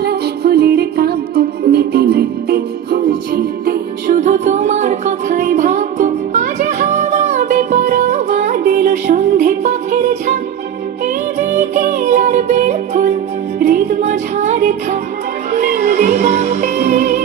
পলাশ ফুলের কাব্য নীতি নৃত্যে ফুল ছিঁড়তে শুধু তোমার কথাই ভাববো। আজ হাওয়া বেপরোয়া দিল সন্ধে পথের ঝাঁক, এই বিকেল আর বেল ফুল হৃদ মাঝারে থাক নীল দিগন্তে।